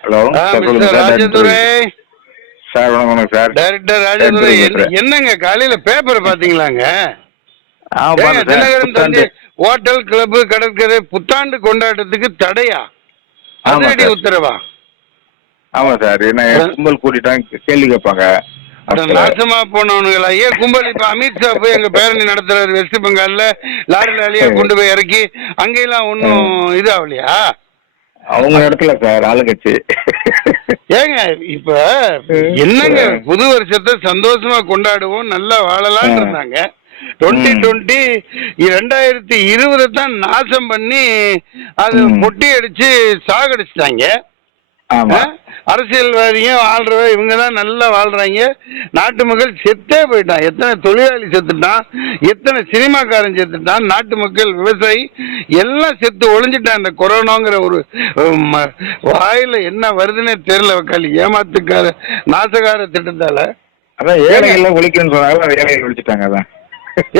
Hello Rajadurai sir வணக்கம் sir. Director Rajadurai என்னங்க காலையில பேப்பர் பாத்தீங்களாங்க தினகரன் தந்தி ஹோட்டல் கிளப் கடற்கரை புத்தாண்டு கொண்டாட்டத்துக்கு தடையா? அதிரடி. உத்தரவா? ஆமா சார். என்ன கும்பல் கூட்டிட்டாங்க கேள்வி கேட்பாங்க. நாசமா போனவனுங்களா? ஏன் கும்பல் இப்ப அமித்ஷா போய் எங்க பேரணி நடத்துறாரு வெஸ்ட் பெங்கால்ல லாரி லாரியா கொண்டு போய் இறக்கி அங்கெல்லாம் ஒன்றும் இது ஆகலையா அவங்க இடத்துல சார் ஆளுங்கட்சி. ஏங்க இப்ப என்னங்க புது வருஷத்தை சந்தோஷமா கொண்டாடுவோம் நல்லா வாழலாம்னு ஆ. இருந்தாங்க. டுவெண்ட்டி. டுவெண்ட்டி ரெண்டாயிரத்தி இருபதை தான் நாசம் பண்ணி அது ம். பொட்டி அடிச்சு சாகடிச்சிட்டாங்க. ஆமா? அரசியல்வாதியும் வாழ்றவ இவங்க தான் நல்லா வாழ்றாங்க. நாட்டு மக்கள் செத்தே போயிட்டான். எத்தனை தொழிலாளி செத்துட்டான் எத்தனை சினிமாக்காரன் செத்துட்டான் நாட்டு மக்கள் விவசாயி எல்லாம் செத்து ஒளிஞ்சிட்டான். இந்த கொரோனாங்கிற ஒரு வாயில என்ன வருதுன்னே தெரியல. வக்காலி ஏமாத்துக்கார நாசகார திட்டத்தால. அதான் ஏழைகள்லாம் ஒழிக்கணும்னு சொன்னாங்க ஏழைகள் ஒழிச்சிட்டாங்க அதான்.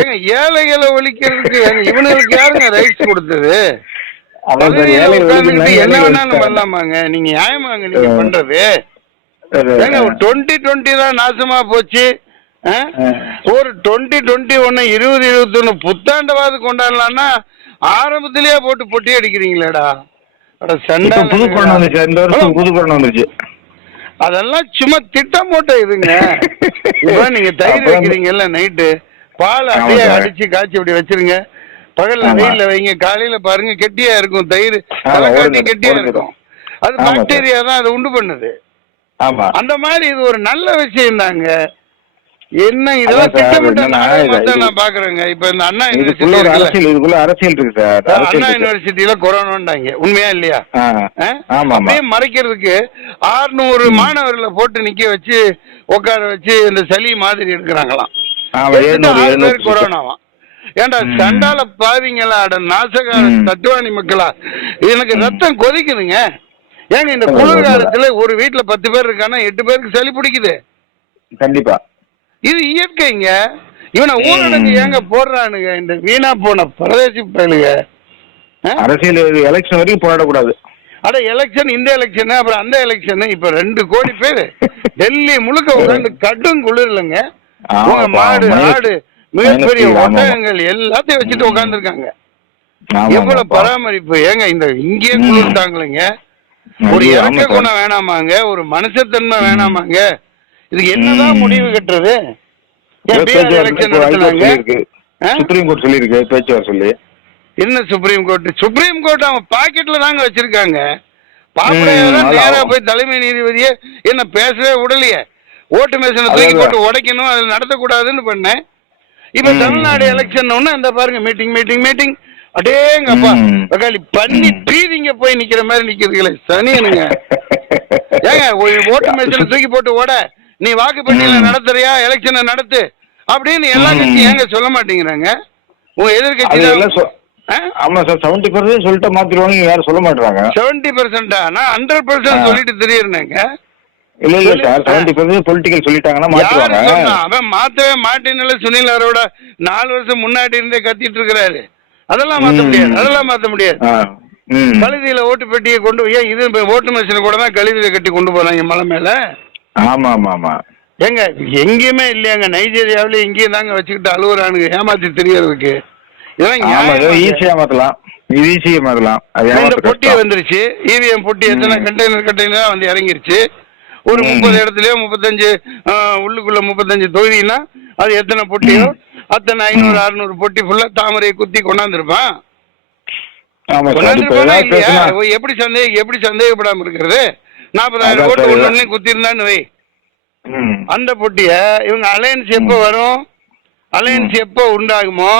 ஏங்க ஏழைகளை ஒழிக்கிறதுக்கு இவனுங்களுக்கு யாருங்க ரைட்ஸ் கொடுத்தது? என்ன வேணாலும். பண்ணலாமாங்க? நீங்க நியாயமாங்க நீங்க. பண்றது. ஏங்க ஒரு டுவெண்ட்டி டுவெண்ட்டி தான் நாசமா போச்சு. ஒரு டுவெண்ட்டி டுவெண்ட்டி ஒன்று இருபது இருபத்தொன்று புத்தாண்டவாது கொண்டாடலாம்னா ஆரம்பத்திலேயே போட்டு பொட்டி அடிக்கிறீங்களேடா. சண்டை புது வந்துச்சு இந்த வருஷம் புது வந்துருச்சு. அதெல்லாம் சும்மா திட்டம் போட்ட இதுங்க. நீங்க தயிர் வைக்கிறீங்கல்ல நைட்டு. பால் அப்படியே. அடிச்சு காய்ச்சி அப்படி வச்சிருங்க. பகல்ல. வெயில்ல வைங்க காலையில பாருங்க கெட்டியா இருக்கும் தயிர் தலைக்காட்டி கெட்டியா. இருக்கும். அது. பாக்டீரியா தான் அது உண்டு பண்ணுது. அந்த மாதிரி இது ஒரு நல்ல விஷயம் தாங்க என்ன இதெல்லாம் திட்டமிட்ட நான் பாக்குறேங்க. இப்ப இந்த அண்ணா யூனிவர்சிட்டி அரசியல் இதுக்குள்ள அரசியல் இருக்கு சார். அரசியல் அண்ணா. யூனிவர்சிட்டியில கொரோனாண்டாங்க உண்மையா இல்லையா? அப்படியே மறைக்கிறதுக்கு ஆறுநூறு மாணவர்களை போட்டு நிக்க வச்சு உட்கார வச்சு இந்த சளி மாதிரி எடுக்கிறாங்களாம் கொரோனாவாம். ஏன்டா ம். சண்டால பாவிங்களா அட நாசகார ம். தத்துவாணி மக்களா? எனக்கு ரத்தம் கொதிக்குதுங்க. ஏங்க இந்த குளிர்காலத்துல ஒரு வீட்டுல பத்து பேர் இருக்கானா எட்டு பேருக்கு சளி பிடிக்குது. கண்டிப்பா. இது இயற்கைங்க. இவனை ஊரடங்கு. ஏங்க போடுறானுங்க இந்த வீணா போன பரதேசி பயலுங்க? அரசியல் எலெக்ஷன் வரைக்கும் போராடக்கூடாது. அட எலெக்ஷன் இந்த எலெக்ஷன் அப்புறம் அந்த எலெக்ஷன் இப்ப ரெண்டு கோடி பேர். டெல்லி முழுக்க உட்காந்து கடும் குளிர்லங்க. மாடு ஆடு மிகப்பெரிய. ஒட்டகங்கள் எல்லாத்தையும் வச்சுட்டு உட்காந்துருக்காங்க ஆமா, எவ்வளவு. பராமரிப்பு ஏங்க இந்த இங்கேயே தாங்கலைங்க ஒரு இறக்க. குணம் வேணாமாங்க ஒரு மனுஷத்தன்மை வேணாமாங்க இதுக்கு என்னதான். முடிவு கட்டுறது? சுப்ரீம் கோர்ட் சொல்லியிருக்கு பேச்சுவார்த்தை சொல்லி என்ன சுப்ரீம் கோர்ட் சுப்ரீம் கோர்ட் அவன் பாக்கெட்ல தாங்க வச்சிருக்காங்க நேரா. போய் தலைமை நீதிபதியே என்ன பேசவே விடலையே ஓட்டு மேசனை தூக்கி. போட்டு உடைக்கணும் அது நடத்தக்கூடாதுன்னு பண்ணேன் இப்ப. தமிழ்நாடு எலெக்ஷன் அந்த பாருங்க மீட்டிங் மீட்டிங் மீட்டிங் அடேங்கப்பா. வக்காலி பண்ணி. பீதிங்க போய் நிக்கிற மாதிரி நிக்கிறதுங்களே சனியனுங்க ஏங்க ஓட்டு மேசனை தூக்கி போட்டு ஓட நீ வாக்குப்பட்டியல ம். நடத்துறியா எலெக்ஷனை நடத்து அப்படின்னு எல்லா. கட்சியும் ஏங்க சொல்ல மாட்டேங்கிறாங்க உங்க எதிர்கட்சி ஆமா சார் செவன்டி பர்சன்ட் சொல்லிட்டு மாத்திருவாங்க யாரும் சொல்ல மாட்டாங்க செவன்டி பர்சன்டா நான் ஹண்ட்ரட். பர்சன்ட் சொல்லிட்டு தெரியுறேங்க இல்ல இல்ல சார் செவன்டி பர்சன்ட் பொலிட்டிக்கல் சொல்லிட்டாங்கன்னா அவன் மாத்தவே மாட்டேன்னு சுனில் அரோட நாலு வருஷம் முன்னாடி இருந்தே கத்திட்டு இருக்கிறாரு. அதெல்லாம் மாத்த. முடியாது அதெல்லாம் மாத்த முடியாது. கழுதியில ஓட்டு பெட்டியை கொண்டு ஏன் இது ஓட்டு மிஷினை கூட தான் கழுதியில கட்டி கொண்டு போறாங்க மலை மேல? ஆமா ஆமா ஆமா ஏங்க எங்கேயுமே இல்லையாங்க. நைஜீரியாவில இங்கேயும் தாங்க வச்சுக்கிட்டு அழுகுறானுங்க ஏமாத்தி தெரியறதுக்கு. இதெல்லாம்? ஈஸியா மாத்தலாம். ஈஸியா மாத்தலாம். கஷ்டம். வந்துருச்சு. இவிஎம் பொட்டி எத்தனை. கண்டெய்னர் கண்டெய்னரா வந்து இறங்கிருச்சு. ஒரு. முப்பது இடத்துலயோ முப்பத்தஞ்சு உள்ளுக்குள்ள முப்பத்தஞ்சு தொகுதினா அது எத்தனை பொட்டியோ அத்தனை ஐநூறு அறுநூறு பொட்டி ஃபுல்லா தாமரையை குத்தி கொண்டாந்துருப்பான் எப்படி சந்தேக எப்படி சந்தேகப்படாம இருக்கிறது நாற்பதாயிரம் ஓட்டு ஒண்ணு ஒண்ணு குத்தி இருந்தான்னு வை. அந்த பொட்டிய இவங்க அலையன்ஸ் எப்போ. வரும் அலையன்ஸ். எப்போ உண்டாகுமோ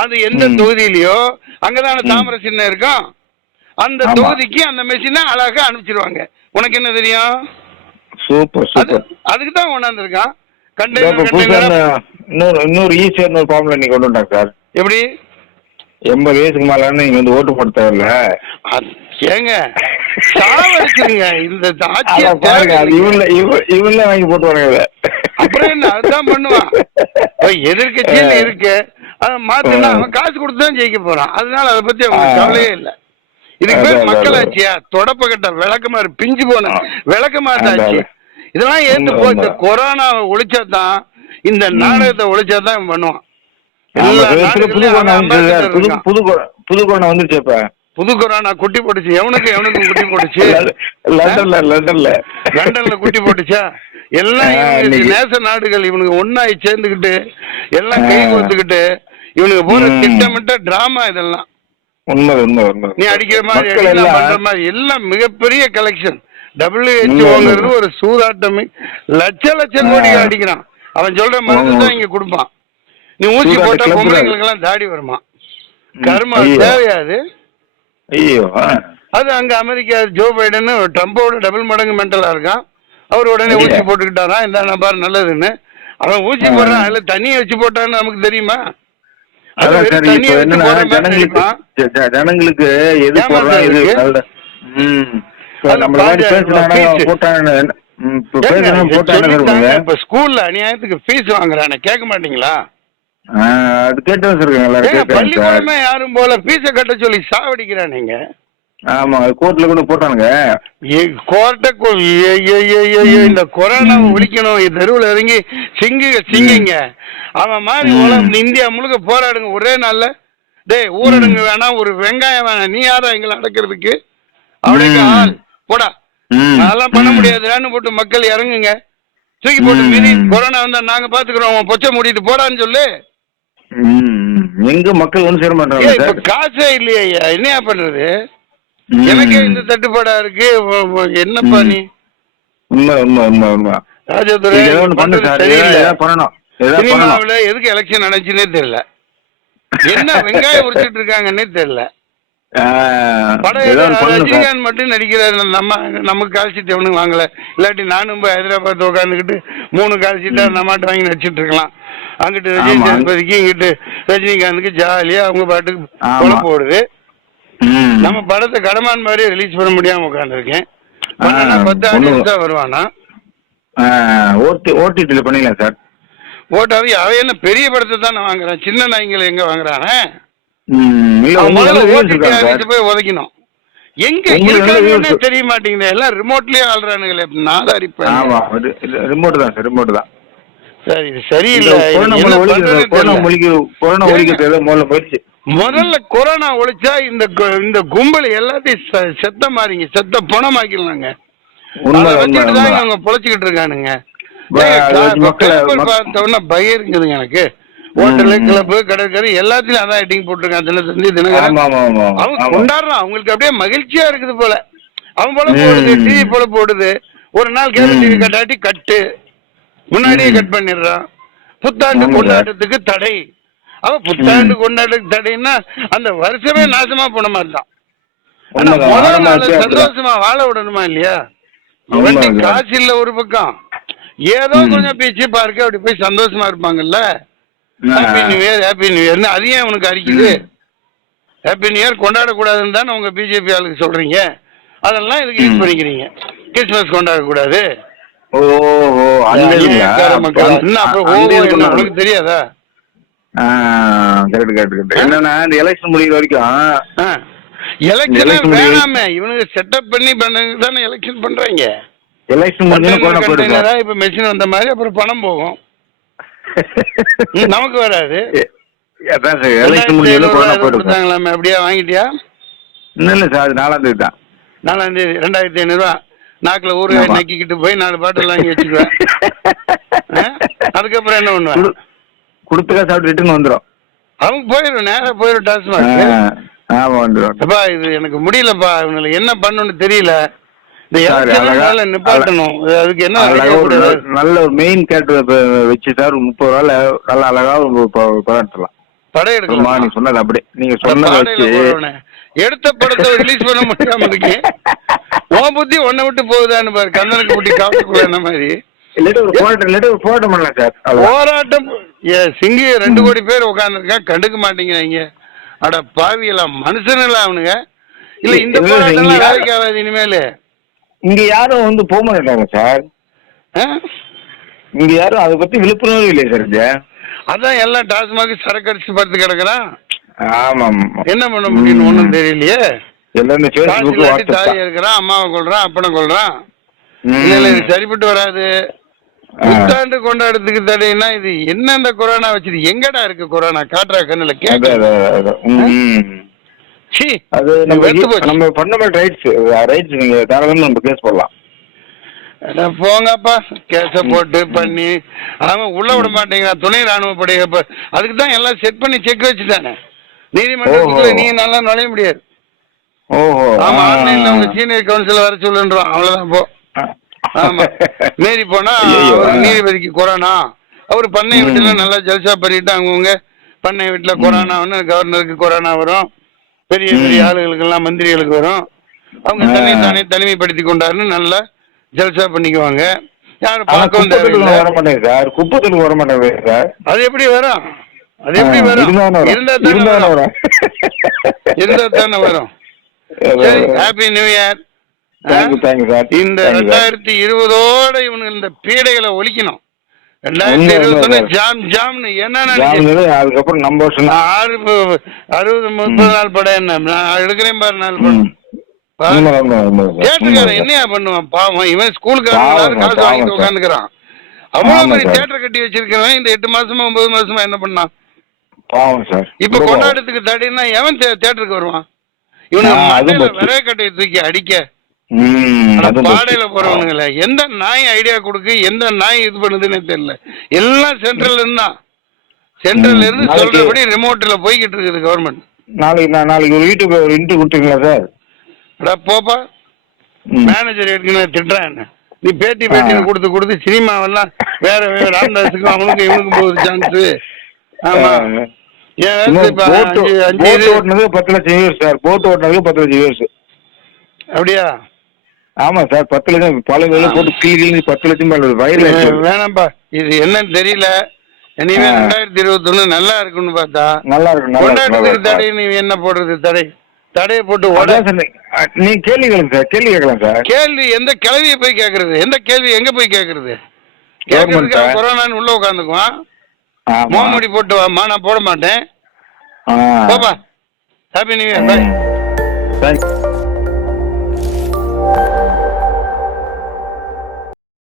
அது எந்த. தொகுதியிலயோ அங்கதானே. தாமரை சின்னம் இருக்கும் அந்த. தொகுதிக்கு அந்த மெஷினை அழகா அனுப்பிச்சிருவாங்க உனக்கு என்ன தெரியும் சூப்பர் சூப்பர். அதுக்கு தான் கொண்டாந்துருக்கான் இன்னொரு இன்னொரு ஈஸியா இன்னொரு ஃபார்முலா நீங்க கொண்டு வந்தாங்க சார். எப்படி? எண்பது வயசுக்கு மேல நீங்க வந்து ஓட்டு போட தேவையில்ல. ஏங்க சாவடிச்சிருங்க இந்த பாருங்க இவன்ல இவன் இவன்ல வாங்கி போட்டு வராங்க அப்புறம் என்ன அதுதான் பண்ணுவான். இப்ப எதிர்க்கட்சியில் இருக்கு. அதை மாத்தினா அவன் காசு கொடுத்து தான் ஜெயிக்க போறான். அதனால அதை பத்தி அவங்களுக்கு. கவலையே இல்லை. இதுக்கு பேர் மக்களாட்சியா? தொடப்ப கட்ட விளக்கமாறு பிஞ்சு போன அதான். இதெல்லாம் ஏத்து உண்மை. கொரோனாவை ஒழிச்சாதான் இந்த நாடகத்தை ஒழிச்சாதான் பண்ணுவான். புது புது கொரோனா வந்துருச்சு கொரோனா இப்ப. புது கொரோனா குட்டி போட்டுச்சு. எவனுக்கு எவனுக்கும் குட்டி போட்டுச்சு? லண்டன்ல லண்டன்ல. லண்டன்ல குட்டி போட்டுச்சா? எல்லாம். நேச நாடுகள் இவனுக்கு ஒன்னாய் சேர்ந்துக்கிட்டு எல்லாம் கை ஆ. கோத்துக்கிட்டு இவனுக்கு போற. திட்டமிட்ட டிராமா இதெல்லாம். உண்மை உண்மை உண்மை நீ அடிக்கிற மாதிரி எல்லாம் பண்ற மாதிரி எல்லாம் மிகப்பெரிய கலெக்ஷன் டபிள்யூஹெச்ஓங்கிறது. ஒரு சூதாட்டம் லட்ச லட்சம் கோடி. அடிக்கிறான் அவன் சொல்ற மருந்து தான் இங்க கொடுப்பான் நீ ஊசி போட்டா பொம்பளைங்களுக்கு எல்லாம் தாடி வருமா கர்மா. தேவையாது ஐயோ. அது அங்க அமெரிக்கா ஜோ பைடன் ட்ரம்போட டபுள் மடங்கு மென்டலா இருக்கான் அவர் உடனே ஊசி. போட்டுக்கிட்டாரா இந்த பாரு நல்லதுன்னு அவன் ஊசி. போடுறான் அதுல தண்ணியை வச்சு போட்டான்னு நமக்கு தெரியுமா அதான் சார் இப்போ என்னன்னா ஜனங்களுக்கு ஜனங்களுக்கு எது இருக்கு. நல்ல- ம். நம்மள மாதிரி. போட்டாங்க இப்போ இது ஸ்கூல்ல அநியாயத்துக்கு ஃபீஸ் வாங்குறானே கேட்க மாட்டீங்களா? அது கேட்டு வச்சிருக்காங்க எல்லாரும் ஏங்க கேட்கறாங்க சார். பள்ளிக்கூடமே யாரும் போல ஃபீஸ கட்ட சொல்லி சாவடிக்கிறானீங்க ஆமா அது கோர்ட்ல கூட போட்டானுங்க. கோர்ட்ட இந்த கொரோனா ஒழிக்கணும். தெருவில் இறங்கி சிங்குங்க. சிங்கிங்க அவன் மாதிரி. உலகம் இந்தியா முழுக்க போராடுங்க. ஒரே நாள்ல. டேய் ஊரடங்கு வேணாம் ஒரு வெங்காயம் வேணாம். நீ யாரா எங்களை அடக்கிறதுக்கு? அவனுக்கு ம். ஆள் போடா. அதெல்லாம் பண்ண. முடியாதுன்னு போட்டு மக்கள் இறங்குங்க. தூக்கி போட்டு ம். மீறி கொரோனா வந்தா நாங்க பாத்துக்கிறோம். பொச்சை மூடிட்டு போடான்னு சொல்லு. எங்க மக்கள் ஒன்றும் சேர மாட்டாங்க காசே இல்லையா என்னையா பண்றது. எனக்கே இந்த தட்டுப்பாடா இருக்கு. என்னப்பா. நீ? உண்மை உண்மை உண்மை உண்மை. ராஜதுரை சினிமாவுல எதுக்கு எலெக்ஷன் நடந்துச்சுன்னே தெரியல. என்ன வெங்காயம் உரிச்சிட்டு இருக்காங்கன்னே தெரியல. ரஜினிகாந்த் மட்டும் நடிக்கிறாரு. நம்ம நமக்கு கால் சீட் எவனும் வாங்கல. இல்லாட்டி நானும் போய் ஹைதராபாத் உட்காந்துக்கிட்டு மூணு கால் சீட்டா நம்மாட்ட வாங்கி நடிச்சிட்டு இருக்கலாம். அங்கிட்டு ஆமா. சேதுபதிக்கு இங்கிட்டு ரஜினிகாந்துக்கு ஜாலியா அவங்க பாட்டுக்கு போடுது. நம்ம படத்தை கடமான் மாதிரி ரிலீஸ் பண்ண முடியாம உட்காந்துருக்கேன் பத்து ஆடியன்ஸ் தான் வருவானா? ஆ, ஓடி ஓடிடியில் பண்ணிக்கலாம் சார்? ஓட்டாவி அவன் என்ன பெரிய படத்தை தானே வாங்குறான்? சின்ன நாய்ங்களை எங்க ஓடிடி ஆஃபீஸ் போய் உதைக்கணும்? எங்க இருக்காங்கன்னே. தெரிய மாட்டேங்குது. எல்லாம் ரிமோட்லயே ஆள்றானுங்களே. நாதாரி ஆமா ரிமோட் தான் சார் ரிமோட் தான். சரி இது சரியில்லை. கொரோனா ஒழிக்க கொரோனா? ஒழிக்கிறது முதல்ல போயிடுச்சு. முதல்ல கொரோனா ஒழிச்சா இந்த இந்த கும்பல் எல்லாத்தையும் செத்த மாறிங்க. செத்த உண்மை தான் அவங்க பொழைச்சிக்கிட்டு இருக்கானுங்க. பார்த்தோன்னா பயம் இருக்குதுங்க எனக்கு. ஹோட்டலு. கிளப்பு கடற்கரை எல்லாத்துலயும் அதான் ஹெட்டிங் போட்டிருக்கான் தினத்தந்தி தினகரன். ஆமா கொண்டாடுறான். அவங்களுக்கு அப்படியே மகிழ்ச்சியா இருக்குது போல. அவன் போல. போடுது டிவி போல போடுது. ஒரு நாள். டிவி கட்டாட்டி கட்டு. முன்னாடியே. கட் பண்ணிடுறான் புத்தாண்டு. கொண்டாட்டத்துக்கு தடை அவன் புத்தாண்டு கொண்டாட்டத்துக்கு தடைன்னா அந்த வருஷமே நாசமா போன மாதிரி தான் ஆனா. முதல் நாள். சந்தோஷமா வாழ விடணுமா இல்லையா சார். காசு இல்ல ஒரு பக்கம் ஏதோ. கொஞ்சம் பேச்சு பார்க்க அப்படி போய் சந்தோஷமா இருப்பாங்கல்ல. Happy new year happy new இயர்னு அது ஏன் அவனுக்கு அடிக்குது ஹாப்பி நியூ இயர் கொண்டாடக்கூடாதுன்னு தானே உங்க பிஜேபி ஆளுக்கு சொல்றீங்க அதெல்லாம் இதுக்கு யூஸ். பண்ணிக்கிறீங்க கிறிஸ்மஸ் கொண்டாடக்கூடாது தெரியாதா? correct, correct. என்னன்னா இந்த எலெக்ஷன் முடிகிற வரைக்கும்? எலெக்ஷன் வேணாமே. இவனுக்கு செட்டப் பண்ணி பண்ண தானே எலெக்ஷன் பண்றாங்க. எலெக்ஷன் முடிஞ்சு இப்ப மெஷின் வந்த மாதிரி அப்புறம் பணம் போகும். நமக்கு வராது. அதான் சார் எலெக்ஷன் முடிஞ்சு கொரோனா கொடுத்தாங்களாமே அப்படியே? வாங்கிட்டியா? இன்னும் இல்லை சார் நாலாம் தேதி தான். நாலாம் தேதி ரெண்டாயிரத்தி ஐநூறுரூவா நாக்கில் ஊறுகாய். நக்கிக்கிட்டு போய் நாலு பாட்டில் வாங்கி வச்சுக்குவேன்? அதுக்கப்புறம் என்ன பண்ணுவேன்? குடு- கொடுத்துக்கா சாப்பிட்டு ரிட்டர்ன் வந்துடும் அவங்க போயிடும் நேரா போயிடும் டாஸ்மாக். வந்துடும் அப்பா இது எனக்கு முடியலப்பா. இவங்களுக்கு என்ன பண்ணணும்னு தெரியல. நல்ல- ஒரு மெயின் கேரக்டர் வச்சு சார் முப்பது ரூபால நல்லா அழகா படம் எடுக்கலாம் நீங்க சொன்னது அப்படி நீங்க சொன்னதை வச்சு. எடுத்த படத்தை ரிலீஸ் பண்ண முடியாம இருக்கேன் உன் புத்தி ஒன்ன விட்டு போகுதான்னு பாரு. கந்தனுக்கு புட்டி காப்பிக்குள்ள என்ன மாதிரி போராட்டம் பண்ணலாம் சார். போராட்டம். சிங்கி ரெண்டு கோடி பேர் உட்காந்துருக்கான் கண்டுக்க மாட்டேங்கிறாங்க அட பாவியெல்லாம் மனுஷனுங்களா அவனுங்க. இல்ல இந்த போராட்டம் வேலைக்கு ஆகாது இனிமேல்? இங்க யாரும் வந்து போக மாட்டாங்க சார்? இங்க யாரும் அதை பத்தி விழிப்புணர்வு இல்லையே சார் அதான் எல்லாம் டாஸ்மாக் சரக்கு அடிச்சு படுத்து கிடக்குறான். ஆமா. என்ன பண்ண முடியும்னு ஒண்ணும் தெரியலையே. எல்லாம் ஃபேஸ்புக் வாட்ஸ்அப் தாயை. இருக்கிறான் அம்மாவை கொள்றான் அப்பனை கொள்றான். இல்ல இல்ல இது சரிப்பட்டு வராது. புத்தாண்டு கொண்டாடுறதுக்கு தடைனா இது என்ன இந்த கொரோனா வச்சது? எங்கடா இருக்கு கொரோனா? காட்டுறா கண்ணுல கேட்க அது, நம்ம. நம்ம ஃபண்டமெண்டல் ரைட்ஸ் ரைட்ஸ் நீங்க தாராளமா நம்ம கேஸ் போடலாம். போங்கப்பா. கேஸ போட்டு பண்ணி. அவன் உள்ள விட மாட்டேங்கிறான். துணை ராணுவ படை அதுக்கு தான் எல்லாம் செட் பண்ணி செக் வச்சுட்டானே. நீதிமன்றத்துக்குள்ள. நீ நல்லா நுழைய முடியாது. ஓஹோ. ஆமா. ஆன்லைன்ல உங்க சீனியர் கவுன்சில் வர சொல்லுன்றோம் அவ்வளவுதான் போ. ஆமா. மீறி போனா. அவர் நீதிபதிக்கு கொரோனா. அவர் பண்ணை. வீட்டுல நல்லா ஜல்சா பண்ணிட்டு அவங்கவுங்க பண்ணை வீட்டுல கொரோனா ஒன்று கவர்னருக்கு கொரோனா வரும். பெரிய பெரிய ம். ஆளுகளுக்கெல்லாம் மந்திரிகளுக்கு வரும். அவங்க. தன்னை தானே தனிமைப்படுத்தி கொண்டாருன்னு நல்லா ஜல்சா பண்ணிக்குவாங்க. யாரும் பார்க்கவும் தேவையில்லை சார். குப்பத்தொழுக்கு வர மாட்டேங்குது சார். அது எப்படி வரும்? அது எப்படி வரும். இருந்தா தானே வரும். இருந்தா தானே வரும். Happy new year. இந்த. ரெண்டாயிரத்தி இருபதோட இவனுக்கு இந்த பீடைகளை ஒழிக்கணும் ரெண்டாயிரத்தி இருபத்தொன்னு. ஜாம் ஜாம்னு என்ன அதுக்கப்புறம் நம்ம ஆறு அறுபது முப்பது நாள் படம் என்ன? நான் எடுக்கிறேன் பாரு நாள் படம். தேட்டருக்காரன் என்னையா பண்ணுவான்? பாவம் இவன் ஸ்கூலுக்கு பாவம், காசு பாவம் வாங்கிட்டு. உட்காந்துக்கிறான் அவ்வளவு மாதிரி கட்டி வச்சிருக்கிறவன் இந்த எட்டு மாசமா ஒன்பது மாசமா என்ன பண்ணான்? பாவம் சார் இப்ப ரொம்ப கொண்டாட்டத்துக்கு தடைன்னா எவன் தே- தேட்டருக்கு வருவான்? கட்டையை தூக்கி அடிக்க. பாடையில போறவனுங்களே எந்த நாய் ஐடியா கொடுக்கு எந்த நாய் இது பண்ணுதுன்னு தெரியல. எல்லாம் சென்ட்ரல்ல இருந்தா சென்ட்ரல்ல ம், இருந்து சொல்றபடி ரிமோட்ல போய்கிட்டு இருக்குது கவர்மெண்ட் நாளைக்கு நான் நாளைக்கு ஒரு வீட்டுக்கு ஒரு கொடுத்துருங்களா சார்? அடா போப்பா. மேனேஜர் ஏற்கனவே திட்டுறான் என்ன. நீ பேட்டி பேட்டி. கொடுத்து கொடுத்து சினிமாவெல்லாம் வேற வேற ராமதாஸுக்கும் அவனுக்கும் இவனுக்கும் போகுது சான்ஸ் ஆமா. இது- ஓட்டுனதுக்கு பத்து லட்சம் வியூஸ் சார் போட்டு ஓட்டுனதுக்கு பத்து லட்சம் வியூஸ் அப்படியா? ஆமா சார் பத்து லட்சம் பல வேலை போட்டு கிளி கிளி பத்து லட்சம் மேல வைரல் ஆச்சு வே- வேணாம்ப்பா இது என்னன்னு தெரியல. இனிமே. ரெண்டாயிரத்தி இருபத்தொன்னு நல்லா இருக்குன்னு பார்த்தா நல்லா இருக்கு நல்லா இருக்கு, நல்லா கொண்டாட்டத்துக்கு தடை நீ என்ன போடுறது? தடை. தடையை போட்டு நீ- கேள்வி கேளுங்க சார் கேள்வி கேட்கலாம் சார் கேள்வி எந்த கிளவியை போய் கேக்குறது எந்த கேள்வி எங்க போய் கேக்குறது Government கேட்கறதுக்கு ஆ? கொரோனான்னு உள்ள உட்காந்துக்குவான். மோமடி போட்டு வாமா நான் போட மாட்டேன். போப்பா. Happy new year bye.